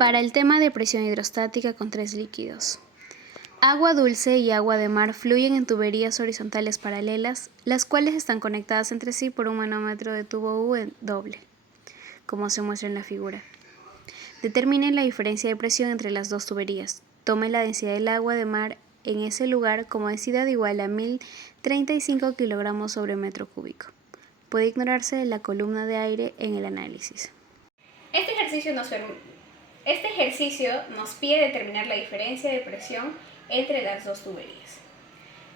Para el tema de presión hidrostática con tres líquidos. Agua dulce y agua de mar fluyen en tuberías horizontales paralelas, las cuales están conectadas entre sí por un manómetro de tubo U en doble, como se muestra en la figura. Determinen la diferencia de presión entre las dos tuberías. Tomen la densidad del agua de mar en ese lugar como densidad igual a 1035 kilogramos sobre metro cúbico. Puede ignorarse la columna de aire en el análisis. Este ejercicio nos pide determinar la diferencia de presión entre las dos tuberías.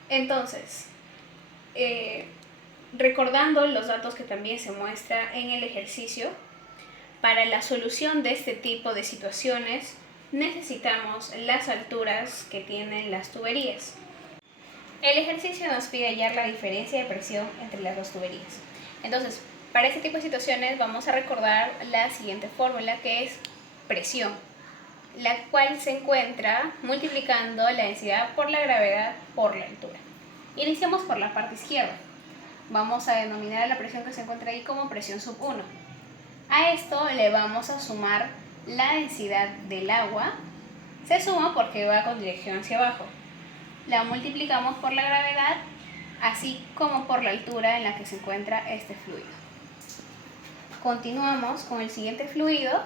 Entonces, recordando los datos que también se muestra en el ejercicio, para la solución de este tipo de situaciones necesitamos las alturas que tienen las tuberías. El ejercicio nos pide hallar la diferencia de presión entre las dos tuberías. Entonces, para este tipo de situaciones vamos a recordar la siguiente fórmula, que es presión, la cual se encuentra multiplicando la densidad por la gravedad por la altura. Iniciamos por la parte izquierda. Vamos a denominar a la presión que se encuentra ahí como presión sub 1. A esto le vamos a sumar la densidad del agua. Se suma porque va con dirección hacia abajo. La multiplicamos por la gravedad, así como por la altura en la que se encuentra este fluido. Continuamos con el siguiente fluido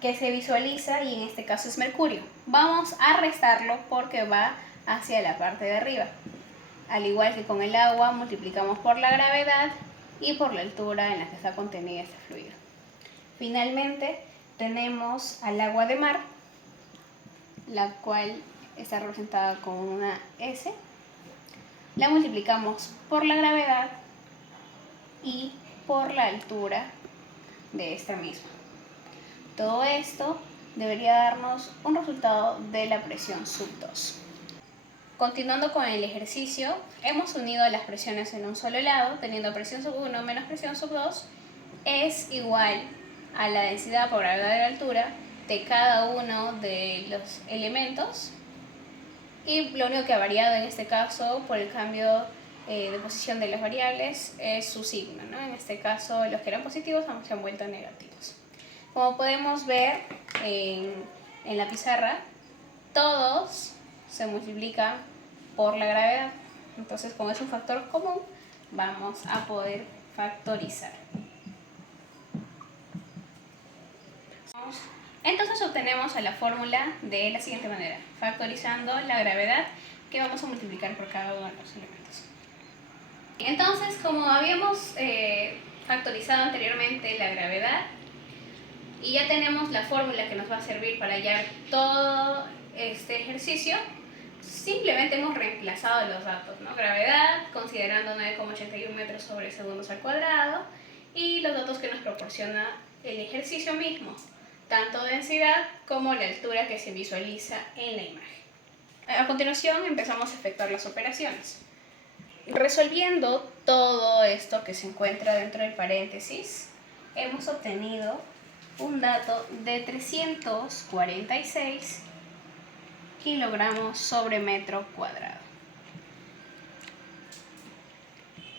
que se visualiza y en este caso es mercurio. Vamos a restarlo porque va hacia la parte de arriba. Al igual que con el agua, multiplicamos por la gravedad y por la altura en la que está contenida este fluido. Finalmente tenemos al agua de mar, la cual está representada con una S. La multiplicamos por la gravedad y por la altura de esta misma. Todo esto debería darnos un resultado de la presión sub 2. Continuando con el ejercicio, hemos unido las presiones en un solo lado, teniendo presión sub 1 menos presión sub 2 es igual a la densidad por gravedad de la altura de cada uno de los elementos, y lo único que ha variado en este caso por el cambio de posición de las variables es su signo, ¿no? En este caso los que eran positivos se han vuelto negativos. Como podemos ver en la pizarra, todos se multiplican por la gravedad. Entonces, como es un factor común, vamos a poder factorizar. Entonces obtenemos la fórmula de la siguiente manera, factorizando la gravedad que vamos a multiplicar por cada uno de los elementos. Entonces, como habíamos factorizado anteriormente la gravedad y ya tenemos la fórmula que nos va a servir para hallar todo este ejercicio, simplemente hemos reemplazado los datos, ¿no? Gravedad, considerando 9,81 metros sobre segundos al cuadrado, y los datos que nos proporciona el ejercicio mismo, tanto densidad como la altura que se visualiza en la imagen. A continuación empezamos a efectuar las operaciones. Resolviendo todo esto que se encuentra dentro del paréntesis, hemos obtenido un dato de 346 kilogramos sobre metro cuadrado.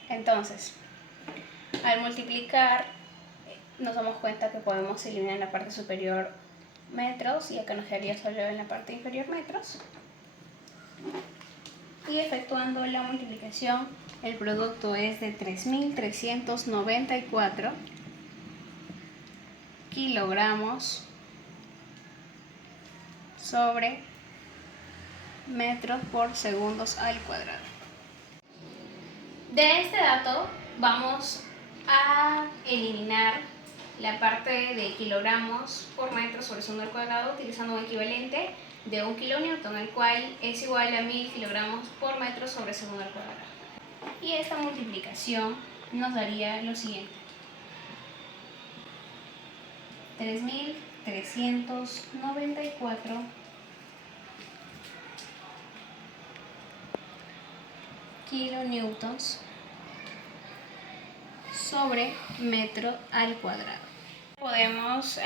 Entonces, al multiplicar, nos damos cuenta que podemos eliminar en la parte superior metros y acá nos quedaría solo en la parte inferior metros. Y efectuando la multiplicación, el producto es de 3.394 kilogramos sobre metros por segundos al cuadrado. De este dato vamos a eliminar la parte de kilogramos por metro sobre segundo al cuadrado utilizando un equivalente de 1 kilonewton, el cual es igual a 1000 kilogramos por metro sobre segundo al cuadrado. Y esta multiplicación nos daría lo siguiente: 3.394 kilonewtons sobre metro al cuadrado. Podemos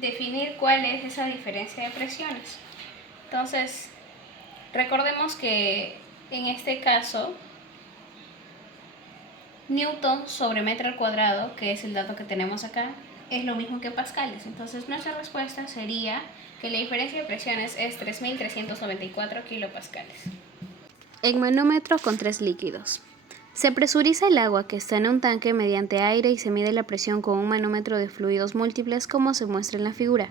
definir cuál es esa diferencia de presiones. Entonces, recordemos que en este caso, newton sobre metro al cuadrado, que es el dato que tenemos acá, es lo mismo que pascales. Entonces nuestra respuesta sería que la diferencia de presiones es 3.394 kilopascales. En manómetro con 3 líquidos. Se presuriza el agua que está en un tanque mediante aire y se mide la presión con un manómetro de fluidos múltiples como se muestra en la figura.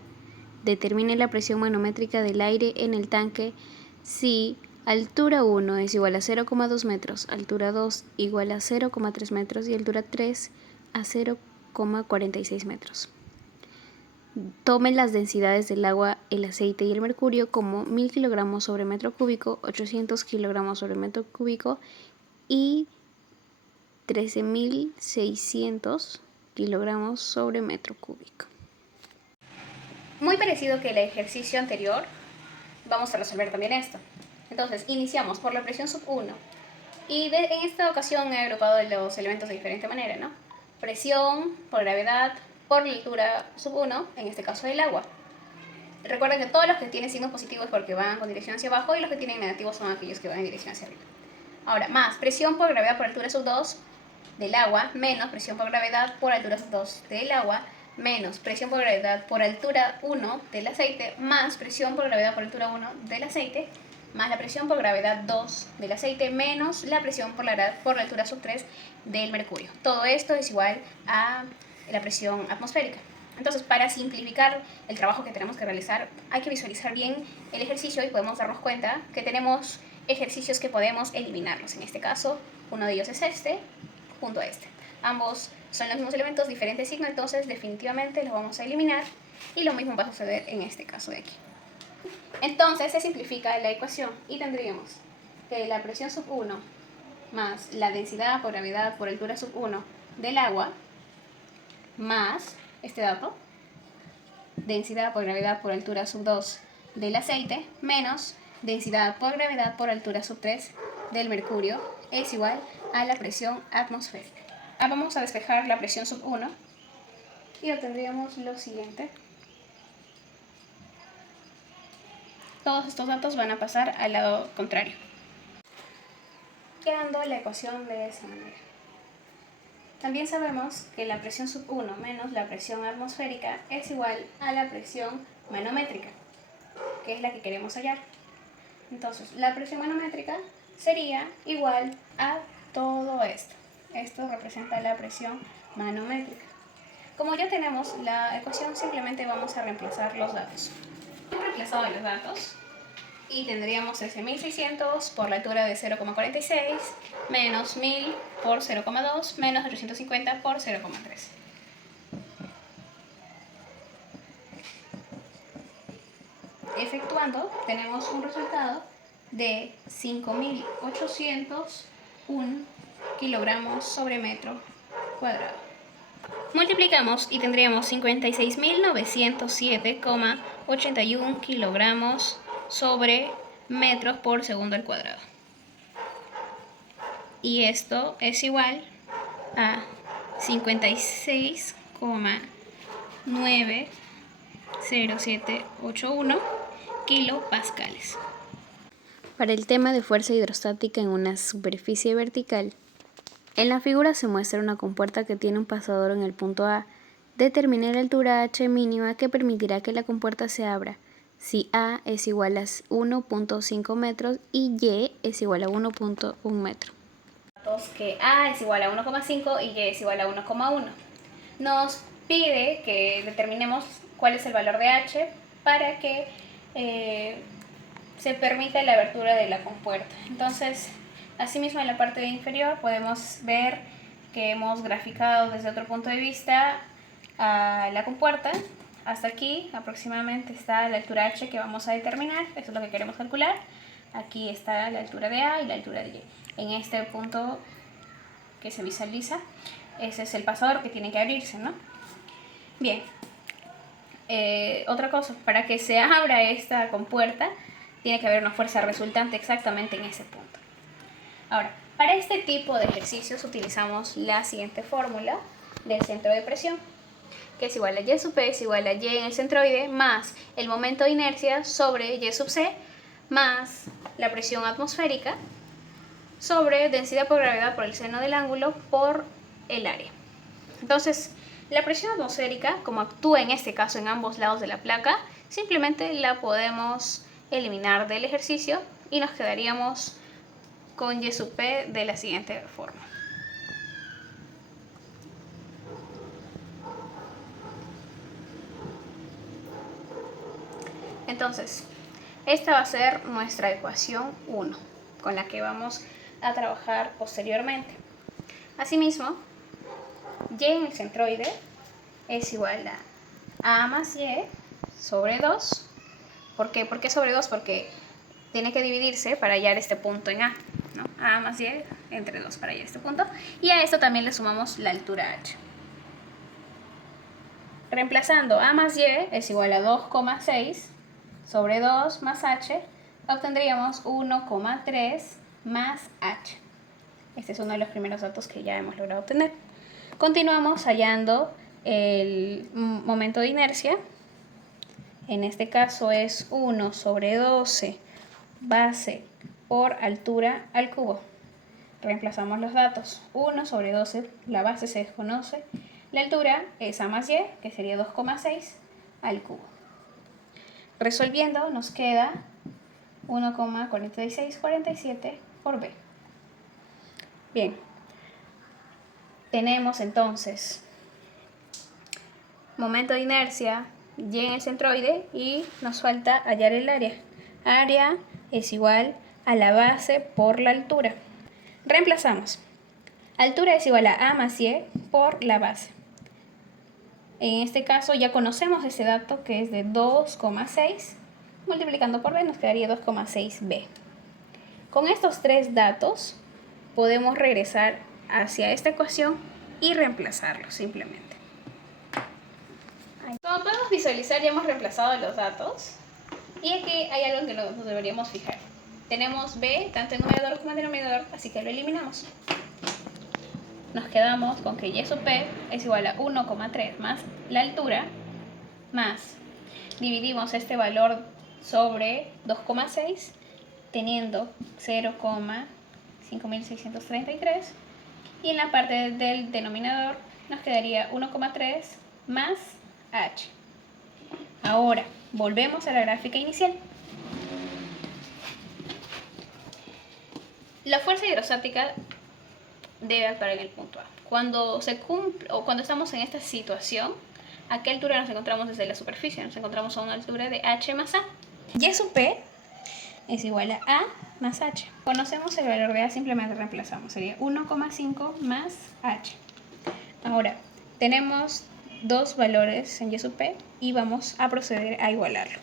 Determine la presión manométrica del aire en el tanque si altura 1 es igual a 0,2 metros, altura 2 igual a 0,3 metros y altura 3 a 0,46 metros. Tome las densidades del agua, el aceite y el mercurio como 1000 kilogramos sobre metro cúbico, 800 kilogramos sobre metro cúbico y 13.600 kilogramos sobre metro cúbico. Muy parecido que el ejercicio anterior, vamos a resolver también esto. Entonces, iniciamos por la presión sub 1. Y en esta ocasión he agrupado los elementos de diferente manera, ¿no? Presión por gravedad por la altura sub 1, en este caso del agua. Recuerden que todos los que tienen signos positivos es porque van con dirección hacia abajo y los que tienen negativos son aquellos que van en dirección hacia arriba. Ahora, más presión por gravedad por altura sub 2 del agua, menos presión por gravedad por altura sub 2 del agua, menos presión por gravedad por altura 1 del aceite, más presión por gravedad por altura 1 del aceite, más la presión por gravedad 2 del aceite, menos la presión por la altura sub 3 del mercurio. Todo esto es igual a la presión atmosférica. Entonces, para simplificar el trabajo que tenemos que realizar, hay que visualizar bien el ejercicio y podemos darnos cuenta que tenemos ejercicios que podemos eliminarlos. En este caso, uno de ellos es este, junto a este. Ambos son los mismos elementos, diferentes signos, entonces definitivamente los vamos a eliminar y lo mismo va a suceder en este caso de aquí. Entonces se simplifica la ecuación y tendríamos que la presión sub 1 más la densidad por gravedad por altura sub 1 del agua más este dato, densidad por gravedad por altura sub 2 del aceite menos densidad por gravedad por altura sub 3 del mercurio es igual a la presión atmosférica. Ahora vamos a despejar la presión sub 1 y obtendríamos lo siguiente. Todos estos datos van a pasar al lado contrario, quedando la ecuación de esa manera. También sabemos que la presión sub 1 menos la presión atmosférica es igual a la presión manométrica, que es la que queremos hallar. Entonces, la presión manométrica sería igual a todo esto. Esto representa la presión manométrica. Como ya tenemos la ecuación, simplemente vamos a reemplazar los datos. Hemos reemplazado los datos y tendríamos 13.600 por la altura de 0,46 menos 1000 por 0,2 menos 850 por 0,3. Efectuando, tenemos un resultado de 5.801 kilogramos sobre metro cuadrado. Multiplicamos y tendríamos 56.907,81 kilogramos sobre metros por segundo al cuadrado. Y esto es igual a 56,90781 kilopascales. Para el tema de fuerza hidrostática en una superficie vertical, en la figura se muestra una compuerta que tiene un pasador en el punto A. Determine la altura h mínima que permitirá que la compuerta se abra si A es igual a 1.5 metros y Y es igual a 1.1 metro. Que A es igual a 1,5 y Y es igual a 1,1. Nos pide que determinemos cuál es el valor de H para que se permita la abertura de la compuerta. Entonces, asimismo en la parte inferior podemos ver que hemos graficado desde otro punto de vista a la compuerta. Hasta aquí aproximadamente está la altura H que vamos a determinar, eso es lo que queremos calcular. Aquí está la altura de A y la altura de Y. En este punto que se visualiza, ese es el pasador que tiene que abrirse, ¿no? Bien, otra cosa, para que se abra esta compuerta, tiene que haber una fuerza resultante exactamente en ese punto. Ahora, para este tipo de ejercicios utilizamos la siguiente fórmula del centro de presión, que es igual a Y sub P es igual a Y en el centroide más el momento de inercia sobre Y sub C más la presión atmosférica sobre densidad por gravedad por el seno del ángulo por el área. Entonces, La presión atmosférica, como actúa en este caso en ambos lados de la placa, simplemente la podemos eliminar del ejercicio y nos quedaríamos con Y sub P de la siguiente forma. Entonces, esta va a ser nuestra ecuación 1, con la que vamos a trabajar posteriormente. Asimismo, Y en el centroide es igual a más Y sobre 2. ¿Por qué? ¿Por qué sobre 2? Porque tiene que dividirse para hallar este punto en A, ¿no? A más Y entre 2 para hallar este punto. Y a esto también le sumamos la altura H. Reemplazando A más Y es igual a 2,6 sobre 2 más H, obtendríamos 1,3 más H. Este es uno de los primeros datos que ya hemos logrado obtener. Continuamos hallando el momento de inercia. En este caso es 1 sobre 12 base por altura al cubo. Reemplazamos los datos. 1 sobre 12, la base se desconoce. La altura es A más Y, que sería 2,6 al cubo. Resolviendo nos queda 1,4647 por B. Bien, tenemos entonces momento de inercia, Y en el centroide, y nos falta hallar el área. Área es igual a la base por la altura. Reemplazamos. Altura es igual a A más Y por la base. En este caso ya conocemos ese dato, que es de 2,6. Multiplicando por B nos quedaría 2,6B. Con estos tres datos podemos regresar hacia esta ecuación y reemplazarlos simplemente. Como podemos visualizar, ya hemos reemplazado los datos. Y aquí hay algo en que nos deberíamos fijar. Tenemos B tanto en numerador como en denominador, así que lo eliminamos. Nos quedamos con que Y sub P es igual a 1,3 más la altura, más dividimos este valor sobre 2,6, teniendo 0,5633, y en la parte del denominador nos quedaría 1,3 más H. Ahora, volvemos a la gráfica inicial. La fuerza hidrostática debe actuar en el punto A. Cuando se cumple, o cuando estamos en esta situación, ¿a qué altura nos encontramos desde la superficie? Nos encontramos a una altura de H más A. Y sub P es igual a A más H. Conocemos el valor de A, simplemente reemplazamos. Sería 1,5 más H. Ahora, tenemos dos valores en Y sub P y vamos a proceder a igualarlo.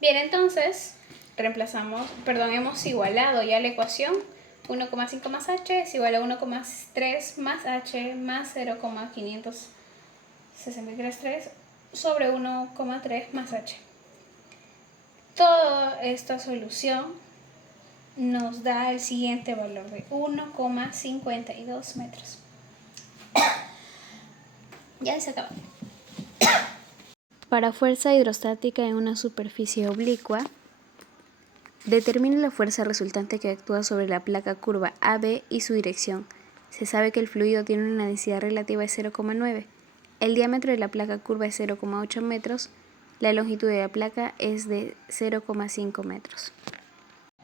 Bien, entonces hemos igualado ya la ecuación. 1,5 más H es igual a 1,3 más H más 0,5633 sobre 1,3 más H. Toda esta solución nos da el siguiente valor de 1,52 metros. Ya se acabó. Para fuerza hidrostática en una superficie oblicua, determine la fuerza resultante que actúa sobre la placa curva AB y su dirección. Se sabe que el fluido tiene una densidad relativa de 0,9. El diámetro de la placa curva es 0,8 metros. La longitud de la placa es de 0,5 metros.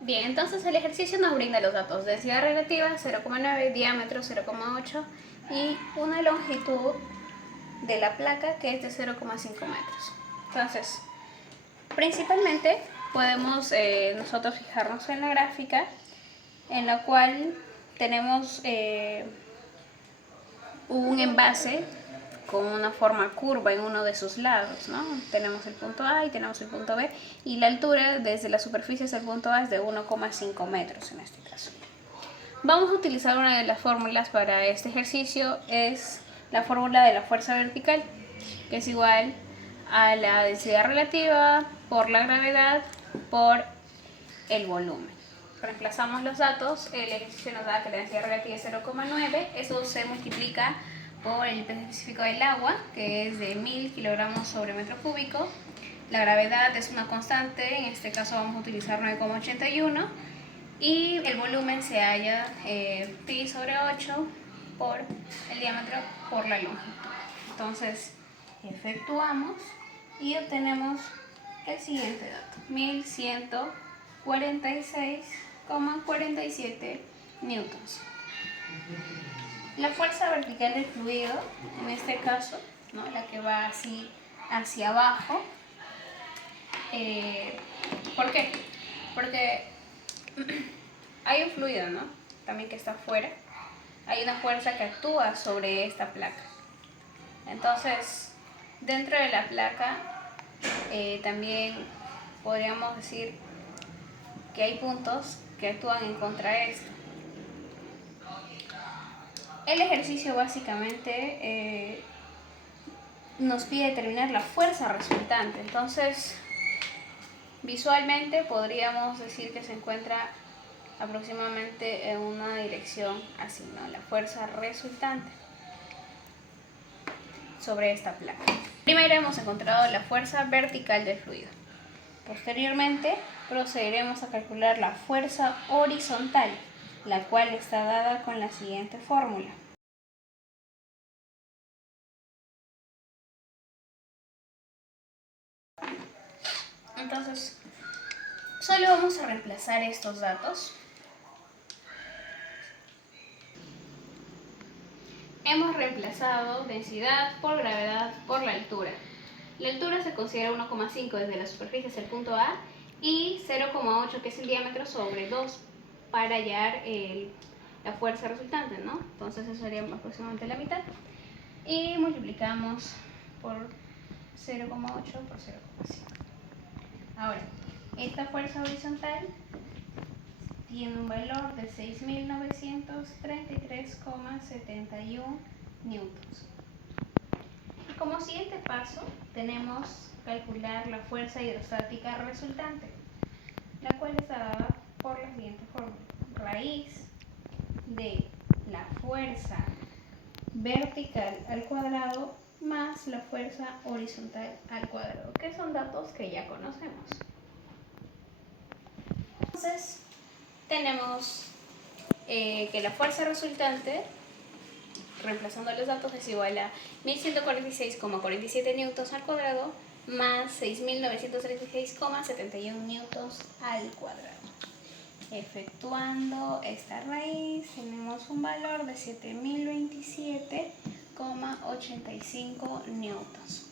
Bien, entonces el ejercicio nos brinda los datos: densidad relativa 0,9, diámetro 0,8 y una longitud de la placa que es de 0,5 metros. Entonces, principalmente podemos nosotros fijarnos en la gráfica, en la cual tenemos un envase con una forma curva en uno de sus lados, ¿no? Tenemos el punto A y tenemos el punto B, y la altura desde la superficie hacia el punto A es de 1,5 metros en este caso. Vamos a utilizar una de las fórmulas para este ejercicio, es la fórmula de la fuerza vertical, que es igual a la densidad relativa por la gravedad por el volumen. Reemplazamos los datos, el ejercicio nos da que la densidad relativa es 0,9, eso se multiplica por el peso específico del agua, que es de 1000 kilogramos sobre metro cúbico. La gravedad es una constante, en este caso vamos a utilizar 9,81, y el volumen se halla pi sobre 8 por el diámetro por la longitud. Entonces efectuamos y obtenemos el siguiente dato: 1146,47 newtons. La fuerza vertical del fluido, en este caso, ¿no?, la que va así hacia abajo. ¿Por qué? Porque hay un fluido, ¿no?, también que está afuera. Hay una fuerza que actúa sobre esta placa. Entonces, dentro de la placa también podríamos decir que hay puntos que actúan en contra de esto. El ejercicio básicamente nos pide determinar la fuerza resultante. Entonces, visualmente podríamos decir que se encuentra aproximadamente en una dirección así, ¿no?, la fuerza resultante sobre esta placa. Primero hemos encontrado la fuerza vertical del fluido. Posteriormente procederemos a calcular la fuerza horizontal, la cual está dada con la siguiente fórmula. Entonces, solo vamos a reemplazar estos datos. Hemos reemplazado densidad por gravedad por la altura. La altura se considera 1,5 desde la superficie hasta el punto A y 0,8, que es el diámetro, sobre 2 para hallar la fuerza resultante, ¿no? Entonces eso sería aproximadamente la mitad. Y multiplicamos por 0,8 por 0,5. Ahora, esta fuerza horizontal tiene un valor de 6.933,71 newtons. Y como siguiente paso tenemos calcular la fuerza hidrostática resultante, la cual está dada por la siguiente fórmula: raíz de la fuerza vertical al cuadrado más la fuerza horizontal al cuadrado, que son datos que ya conocemos. Entonces tenemos que la fuerza resultante, reemplazando los datos, es igual a 1146,47 newtons al cuadrado más 6.936,71 newtons al cuadrado. Efectuando esta raíz tenemos un valor de 7.027,85 newtons.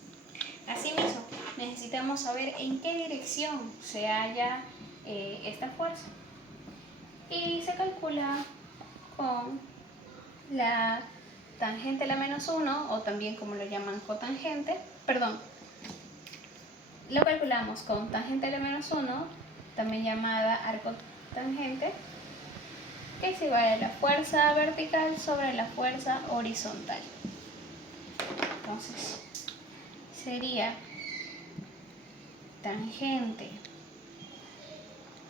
Asimismo, necesitamos saber en qué dirección se halla esta fuerza. Y se calcula con la tangente a la menos 1, o también como lo llaman cotangente. Lo calculamos con tangente a la menos 1, también llamada arcotangente, que es igual a la fuerza vertical sobre la fuerza horizontal. Entonces, sería tangente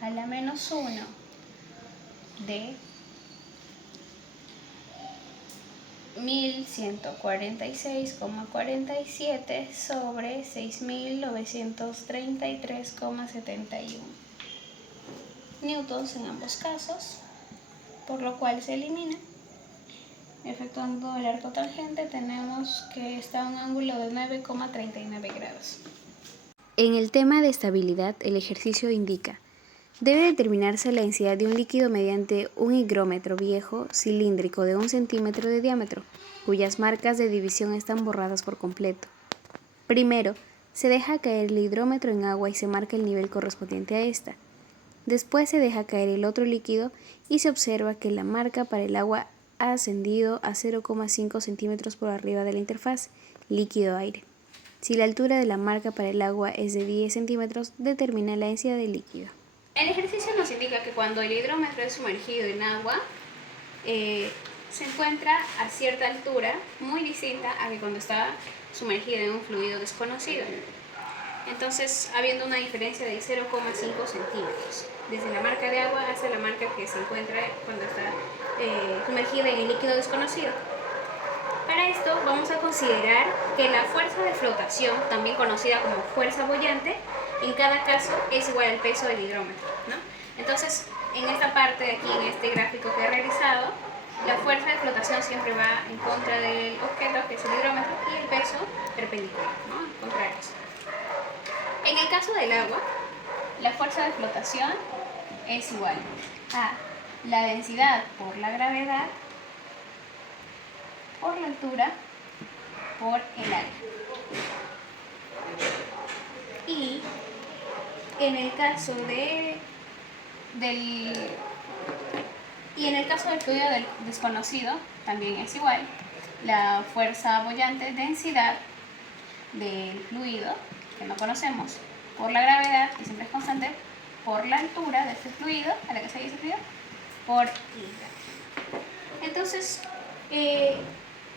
a la menos 1 de 1146,47 sobre 6.933,71 newtons en ambos casos, por lo cual se elimina. Efectuando el arco tangente tenemos que está a un ángulo de 9,39 grados. En el tema de estabilidad, el ejercicio indica: debe determinarse la densidad de un líquido mediante un higrómetro viejo cilíndrico de 1 centímetro de diámetro, cuyas marcas de división están borradas por completo. Primero, se deja caer el hidrómetro en agua y se marca el nivel correspondiente a esta. Después se deja caer el otro líquido y se observa que la marca para el agua ha ascendido a 0,5 centímetros por arriba de la interfaz líquido-aire. Si la altura de la marca para el agua es de 10 centímetros, determina la densidad del líquido. El ejercicio nos indica que cuando el hidrómetro es sumergido en agua, se encuentra a cierta altura muy distinta a que cuando está sumergido en un fluido desconocido. Entonces, habiendo una diferencia de 0,5 centímetros, desde la marca de agua hasta la marca que se encuentra cuando está sumergida en el líquido desconocido. Para esto vamos a considerar que la fuerza de flotación, también conocida como fuerza boyante, en cada caso es igual al peso del hidrómetro, ¿no? Entonces, en esta parte de aquí, en este gráfico que he realizado, La fuerza de flotación siempre va en contra del objeto, que es el hidrómetro, y el peso perpendicular, ¿no? Contrarios. En el caso del agua, la fuerza de flotación es igual a la densidad por la gravedad por la altura por el área. Y en el caso del fluido del desconocido también es igual. La fuerza boyante, densidad del fluido que no conocemos, por la gravedad, que siempre es constante, por la altura de este fluido, a la que se haya ese fluido, por I. Entonces,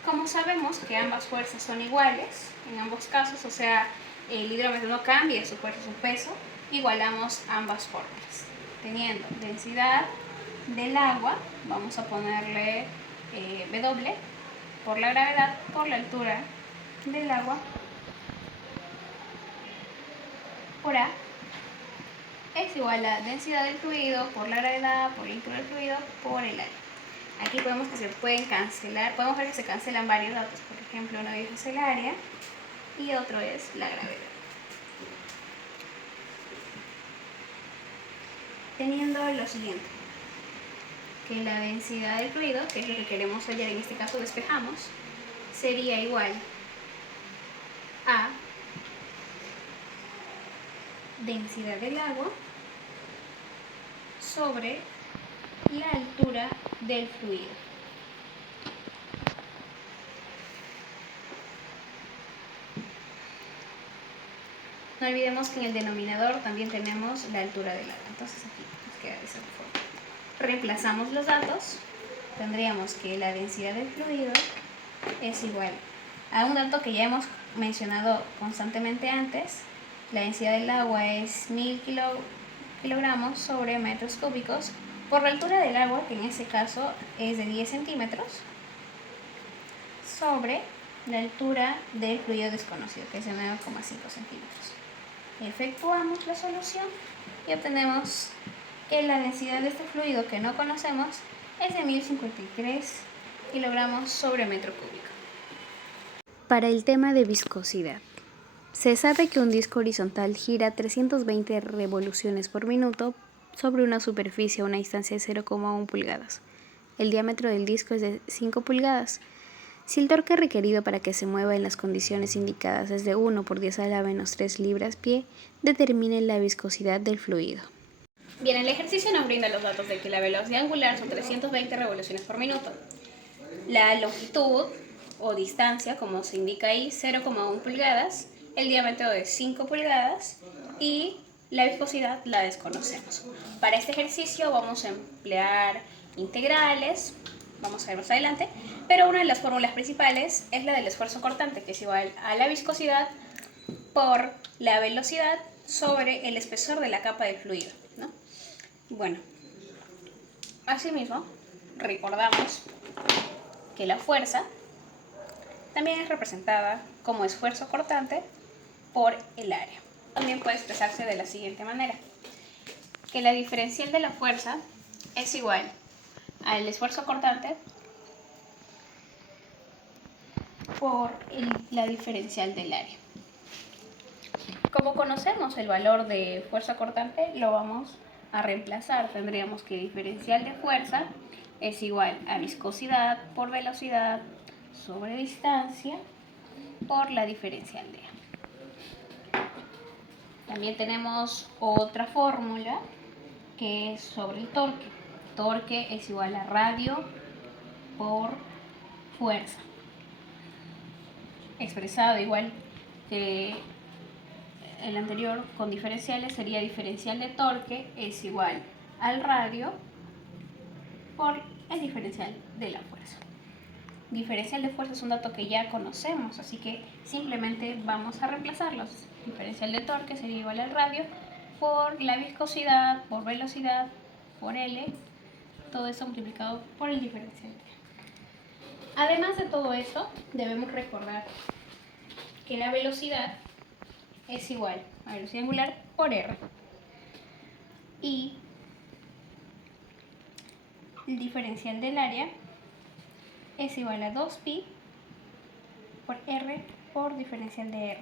como sabemos que ambas fuerzas son iguales en ambos casos, o sea, el hidrómetro no cambia su fuerza, su peso, igualamos ambas fórmulas. Teniendo densidad del agua, vamos a ponerle W por la gravedad por la altura del agua por A es igual a densidad del fluido por la gravedad por la altura del fluido por el área. Aquí podemos que se pueden cancelar, podemos ver que se cancelan varios datos. Por ejemplo, uno de ellos es el área y otro es la gravedad. Teniendo lo siguiente, que la densidad del fluido, que es lo que queremos hallar, en este caso despejamos, sería igual a densidad del agua sobre la altura del fluido. No olvidemos que en el denominador también tenemos la altura del agua. Entonces aquí nos queda de esa forma. Reemplazamos los datos. Tendríamos que la densidad del fluido es igual a un dato que ya hemos mencionado constantemente antes. La densidad del agua es 1000 kilogramos sobre metros cúbicos por la altura del agua, que en este caso es de 10 centímetros, sobre la altura del fluido desconocido, que es de 9,5 centímetros. Efectuamos la solución y obtenemos que la densidad de este fluido que no conocemos es de 1053 kilogramos sobre metro cúbico. Para el tema de viscosidad, se sabe que un disco horizontal gira 320 revoluciones por minuto sobre una superficie a una distancia de 0,1 pulgadas. El diámetro del disco es de 5 pulgadas. Si el torque requerido para que se mueva en las condiciones indicadas es de 1 por 10 a la menos 3 libras-pie, determine la viscosidad del fluido. Bien, el ejercicio nos brinda los datos de que la velocidad angular son 320 revoluciones por minuto. La longitud o distancia, como se indica ahí, 0,1 pulgadas, el diámetro de 5 pulgadas y la viscosidad la desconocemos. Para este ejercicio vamos a emplear integrales, vamos a ver más adelante, pero una de las fórmulas principales es la del esfuerzo cortante, que es igual a la viscosidad por la velocidad sobre el espesor de la capa del fluido, ¿no? Bueno, asimismo, recordamos que la fuerza también es representada como esfuerzo cortante por el área. También puede expresarse de la siguiente manera, que la diferencial de la fuerza es igual al esfuerzo cortante por la diferencial del área. Como conocemos el valor de fuerza cortante, lo vamos a reemplazar. Tendríamos que diferencial de fuerza es igual a viscosidad por velocidad sobre distancia por la diferencial de A. También tenemos otra fórmula que es sobre el torque. Torque es igual a radio por fuerza. Expresado igual que el anterior con diferenciales, sería diferencial de torque es igual al radio por el diferencial de la fuerza. Diferencial de fuerza es un dato que ya conocemos, así que simplemente vamos a reemplazarlos. Diferencial de torque sería igual al radio por la viscosidad, por velocidad, por L, todo eso multiplicado por el diferencial. Además de todo eso, debemos recordar que la velocidad es igual a velocidad angular por R. Y el diferencial del área es igual a 2pi por R por diferencial de R.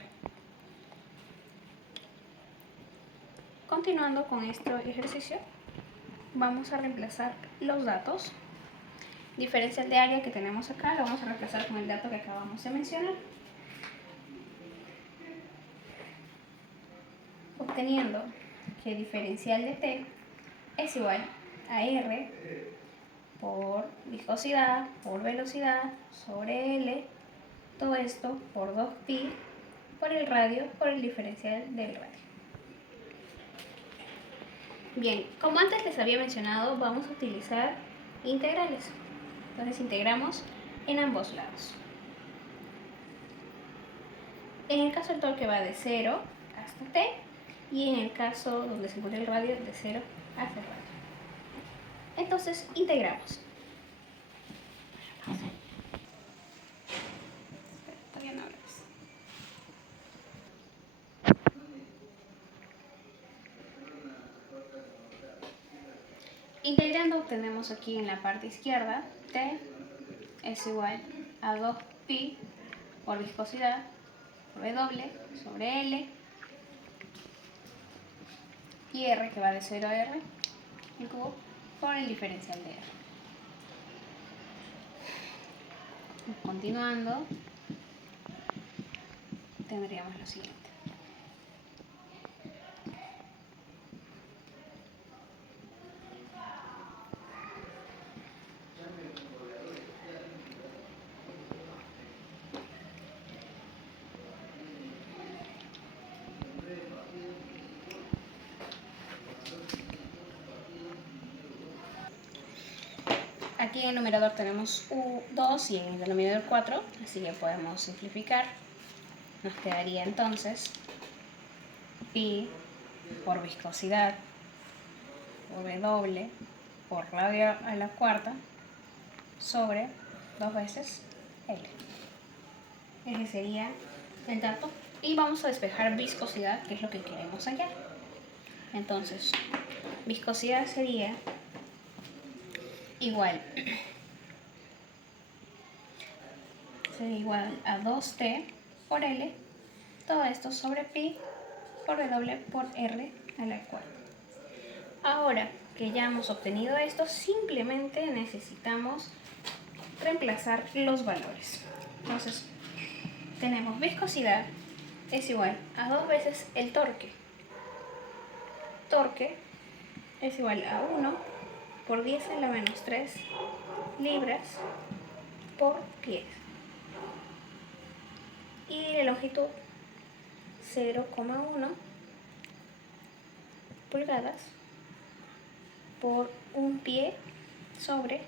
Continuando con este ejercicio, vamos a reemplazar los datos. Diferencial de área que tenemos acá lo vamos a reemplazar con el dato que acabamos de mencionar, obteniendo que diferencial de T es igual a R por viscosidad por velocidad sobre L, todo esto por 2pi por el radio por el diferencial del radio. Bien, como antes les había mencionado, vamos a utilizar integrales. Entonces integramos en ambos lados. En el caso del torque va de 0 hasta T, y en el caso donde se encuentra el radio, de 0 hasta el radio. Entonces integramos. Todavía no hables. Integrando obtenemos aquí en la parte izquierda T es igual a 2pi por viscosidad por W sobre L, y R que va de 0 a R en cubo por el diferencial de R. Continuando, tendríamos lo siguiente. Aquí en el numerador tenemos 2 y en el denominador 4, así que podemos simplificar. Nos quedaría entonces pi por viscosidad por W por radio a la cuarta sobre 2 veces L. Ese sería el dato. Y vamos a despejar viscosidad, que es lo que queremos hallar. Entonces, viscosidad sería igual a 2T por L, todo esto sobre pi por W por R a la cuarta. Ahora que ya hemos obtenido esto, simplemente necesitamos reemplazar los valores. Entonces, tenemos viscosidad es igual a 2 veces el torque. Torque es igual a 1 por 10 a la menos 3 libras por pies. Y la longitud 0,1 pulgadas por un pie sobre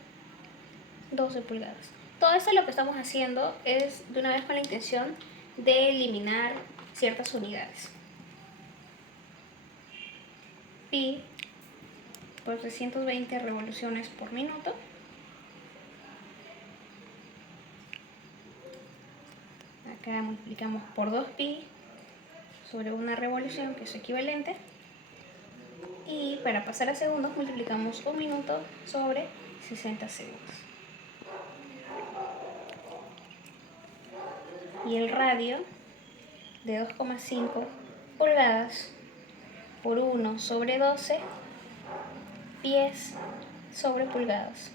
12 pulgadas. Todo esto lo que estamos haciendo es de una vez con la intención de eliminar ciertas unidades. Pi por 320 revoluciones por minuto. Acá multiplicamos por 2pi sobre una revolución, que es equivalente. Y para pasar a segundos multiplicamos un minuto sobre 60 segundos. Y el radio de 2,5 pulgadas por 1 sobre 12 pies sobre pulgadas.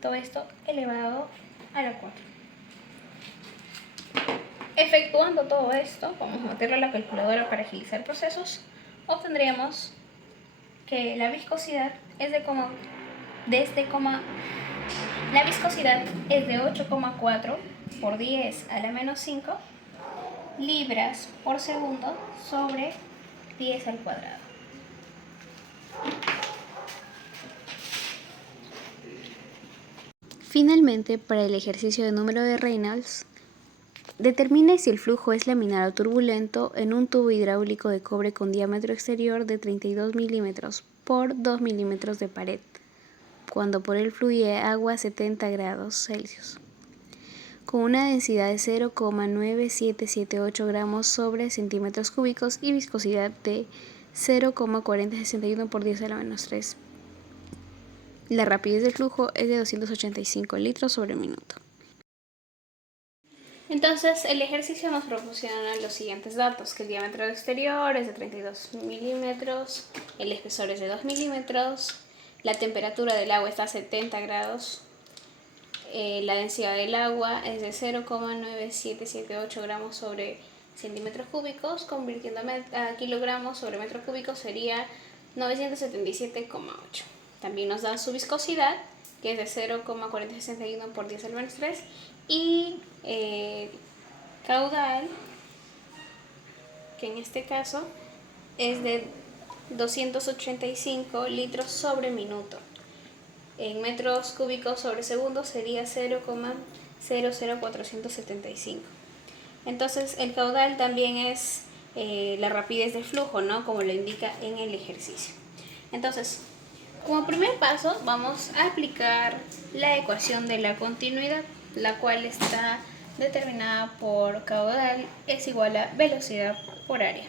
Todo esto elevado a la 4. Efectuando todo esto, vamos a meterlo a la calculadora para agilizar procesos, obtendríamos que la viscosidad es de 8,4 por 10 a la menos 5 libras por segundo sobre 10 al cuadrado. Finalmente, para el ejercicio de número de Reynolds, determine si el flujo es laminar o turbulento en un tubo hidráulico de cobre con diámetro exterior de 32 milímetros por 2 milímetros de pared, cuando por él fluye agua a 70 grados Celsius, con una densidad de 0,9778 gramos sobre centímetros cúbicos y viscosidad de 0,4061 por 10 a la menos 3 La rapidez del flujo es de 285 litros sobre minuto. Entonces, el ejercicio nos proporciona los siguientes datos: que el diámetro exterior es de 32 milímetros, el espesor es de 2 milímetros, la temperatura del agua está a 70 grados, la densidad del agua es de 0,9778 gramos sobre centímetros cúbicos, convirtiendo a kilogramos sobre metro cúbico sería 977,8. También nos da su viscosidad, que es de 0,4061 por 10 al menos 3, y caudal, que en este caso es de 285 litros sobre minuto. En metros cúbicos sobre segundo sería 0,00475. Entonces el caudal también es la rapidez del flujo, ¿no? Como lo indica en el ejercicio. Entonces, como primer paso vamos a aplicar la ecuación de la continuidad, la cual está determinada por caudal es igual a velocidad por área.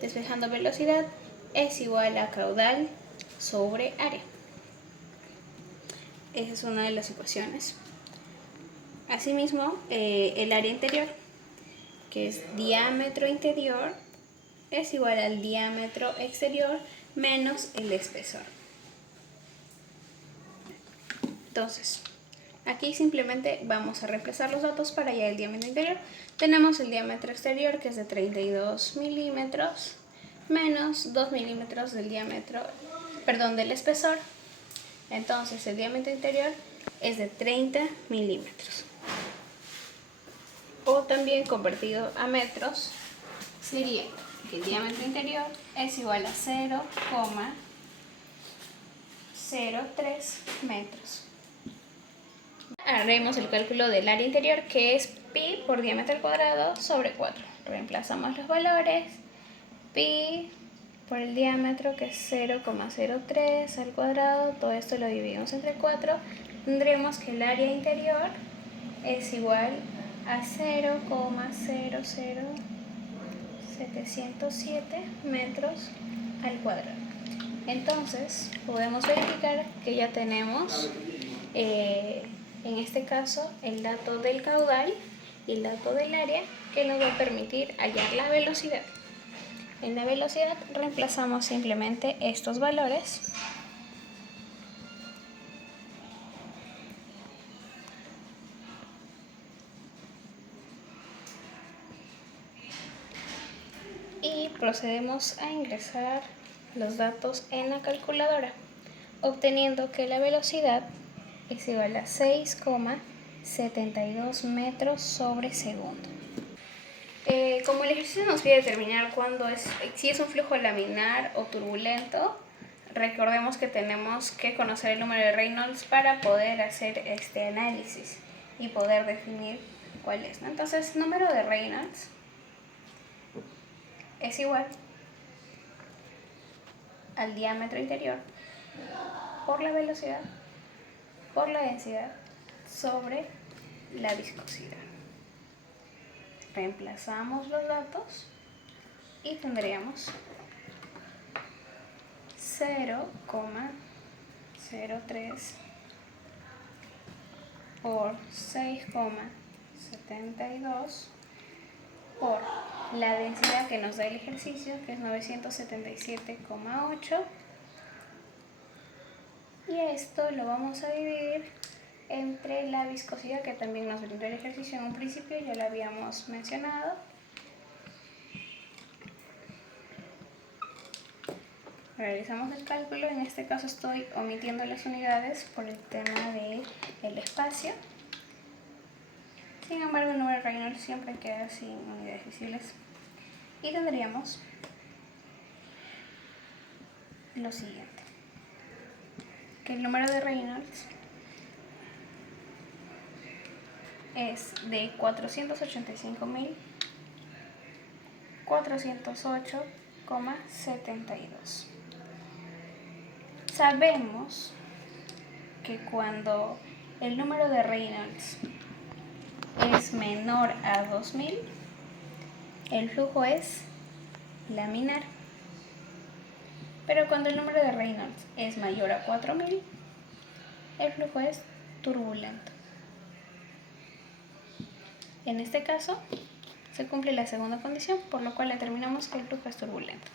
Despejando velocidad es igual a caudal sobre área. Esa es una de las ecuaciones. Asimismo, el área interior, que es diámetro interior, es igual al diámetro exterior menos el espesor. Entonces, aquí simplemente vamos a reemplazar los datos para hallar el diámetro interior. Tenemos el diámetro exterior, que es de 32 milímetros, menos 2 milímetros del del espesor. Entonces el diámetro interior es de 30 milímetros. O también convertido a metros, sería que el diámetro interior es igual a 0,03 metros. Haremos el cálculo del área interior, que es pi por diámetro al cuadrado sobre 4. Reemplazamos los valores. Pi por el diámetro, que es 0,03 al cuadrado, todo esto lo dividimos entre 4, tendremos que el área interior es igual a 0,00707 metros al cuadrado. Entonces podemos verificar que ya tenemos en este caso el dato del caudal y el dato del área, que nos va a permitir hallar la velocidad. En la velocidad reemplazamos simplemente estos valores y procedemos a ingresar los datos en la calculadora, obteniendo que la velocidad es igual a 6,72 metros sobre segundo. Como el ejercicio nos pide determinar si es un flujo laminar o turbulento, recordemos que tenemos que conocer el número de Reynolds para poder hacer este análisis y poder definir cuál es, ¿no? Entonces, número de Reynolds es igual al diámetro interior por la velocidad por la densidad sobre la viscosidad. Reemplazamos los datos y tendríamos 0,03 por 6,72 por la densidad que nos da el ejercicio, que es 977,8, y esto lo vamos a dividir entre la viscosidad, que también nos brindó el ejercicio en un principio, ya lo habíamos mencionado. Realizamos el cálculo. En este caso estoy omitiendo las unidades por el tema del espacio. Sin embargo, el número de Reynolds siempre queda sin unidades visibles. Y tendríamos lo siguiente: que el número de Reynolds es de 485.408,72. Sabemos que cuando el número de Reynolds es menor a 2000, el flujo es laminar. Pero cuando el número de Reynolds es mayor a 4000, el flujo es turbulento. En este caso se cumple la segunda condición, por lo cual determinamos que el flujo es turbulento.